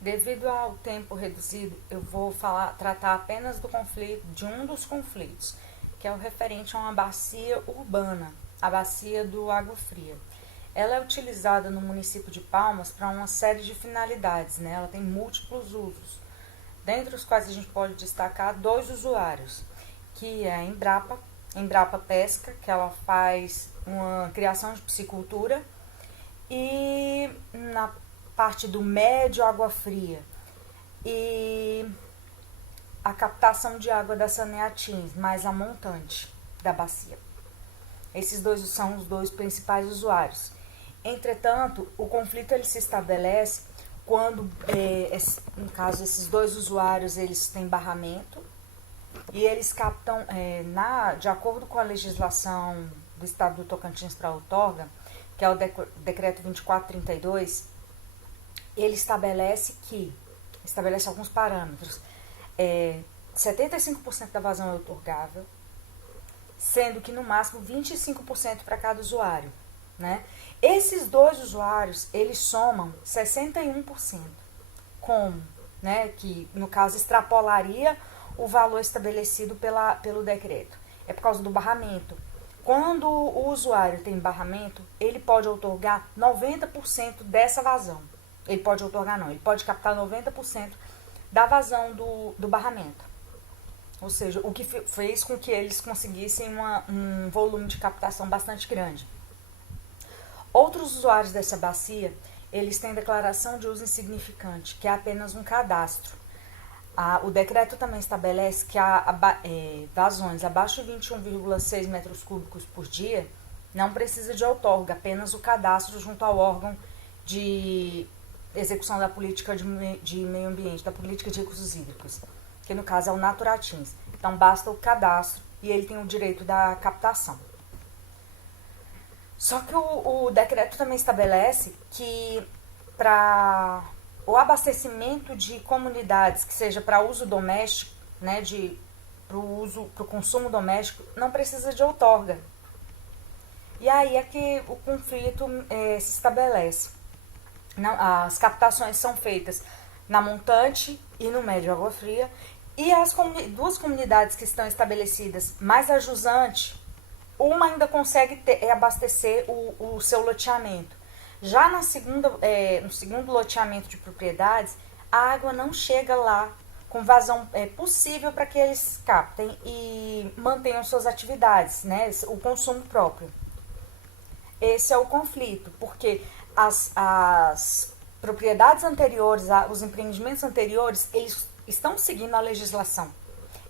Devido ao tempo reduzido, eu vou tratar apenas do conflito, de um dos conflitos, que é o referente a uma bacia urbana, a bacia do Água Fria. Ela é utilizada no município de Palmas para uma série de finalidades, né? Ela tem múltiplos usos, dentre os quais a gente pode destacar dois usuários, que é a Embrapa Pesca, que ela faz uma criação de piscicultura, e na parte do médio Água Fria e a captação de água da Saneatins, mais a montante da bacia. Esses dois são os dois principais usuários. Entretanto, o conflito ele se estabelece quando, no caso, esses dois usuários eles têm barramento e eles captam, de acordo com a legislação do Estado do Tocantins para a outorga, que é o Decreto 2432, ele estabelece alguns parâmetros. 75% da vazão é outorgável, sendo que no máximo 25% para cada usuário, né? Esses dois usuários, eles somam 61%, como, né, que no caso extrapolaria o valor estabelecido pelo decreto. É por causa do barramento. Quando o usuário tem barramento, ele pode outorgar 90% dessa vazão. Ele pode outorgar não, ele pode captar 90% da vazão do barramento. Ou seja, o que fez com que eles conseguissem um volume de captação bastante grande. Outros usuários dessa bacia, eles têm declaração de uso insignificante, que é apenas um cadastro. O decreto também estabelece que vazões abaixo de 21,6 metros cúbicos por dia não precisa de outorga, apenas o cadastro junto ao órgão de execução da política de meio ambiente, da política de recursos hídricos, que no caso é o Naturatins. Então basta o cadastro e ele tem o direito da captação. Só que o decreto também estabelece que para o abastecimento de comunidades que seja para uso doméstico, né, para o consumo doméstico, não precisa de outorga. E aí é que o conflito se estabelece. As captações são feitas na montante e no médio Água Fria, e as duas comunidades que estão estabelecidas mais a jusante, uma ainda consegue abastecer o seu loteamento. Já no segundo loteamento de propriedades, a água não chega lá com vazão possível para que eles captem e mantenham suas atividades, né, o consumo próprio. Esse é o conflito, porque as propriedades anteriores, os empreendimentos anteriores, eles estão seguindo a legislação.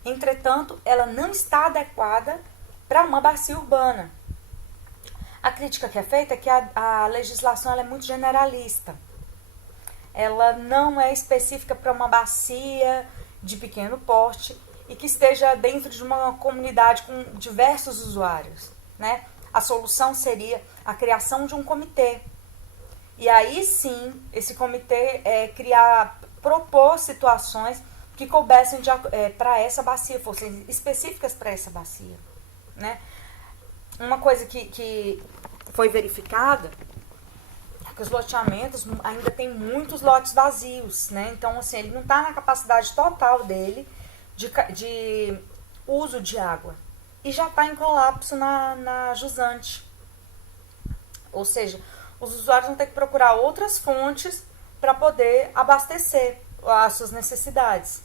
Entretanto, ela não está adequada para uma bacia urbana. A crítica que é feita é que a legislação ela é muito generalista. Ela não é específica para uma bacia de pequeno porte e que esteja dentro de uma comunidade com diversos usuários, né? A solução seria a criação de um comitê. E aí sim, esse comitê propor situações que coubessem para essa bacia, fossem específicas para essa bacia, né? Uma coisa que foi verificada é que os loteamentos ainda tem muitos lotes vazios, né? Então, assim, ele não está na capacidade total dele de uso de água. E já está em colapso na jusante. Ou seja, os usuários vão ter que procurar outras fontes para poder abastecer as suas necessidades.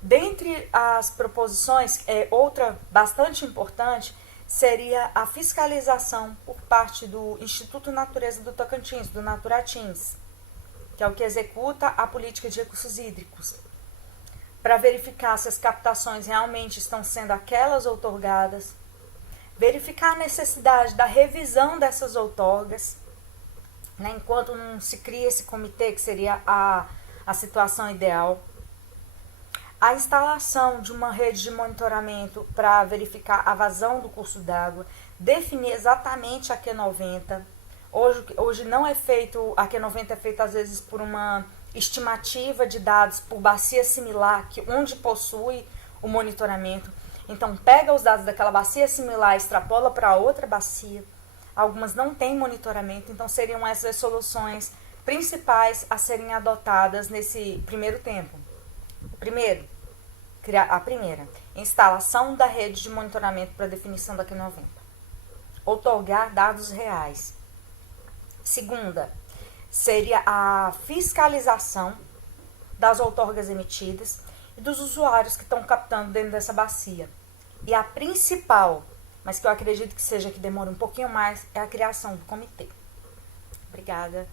Dentre as proposições, outra bastante importante seria a fiscalização por parte do Instituto Natureza do Tocantins, do Naturatins, que é o que executa a política de recursos hídricos, para verificar se as captações realmente estão sendo aquelas outorgadas, verificar a necessidade da revisão dessas outorgas, né, enquanto não se cria esse comitê, que seria a situação ideal. A instalação de uma rede de monitoramento para verificar a vazão do curso d'água, definir exatamente a Q90. Hoje não é feito, a Q90 é feita às vezes por uma estimativa de dados por bacia similar, onde possui o monitoramento. Então pega os dados daquela bacia similar e extrapola para outra bacia. Algumas não têm monitoramento, então seriam essas soluções principais a serem adotadas nesse primeiro tempo. Primeiro, a primeira, instalação da rede de monitoramento para definição da Q90. Outorgar dados reais. Segunda, seria a fiscalização das outorgas emitidas e dos usuários que estão captando dentro dessa bacia. E a principal, mas que eu acredito que seja que demore um pouquinho mais, é a criação do comitê. Obrigada.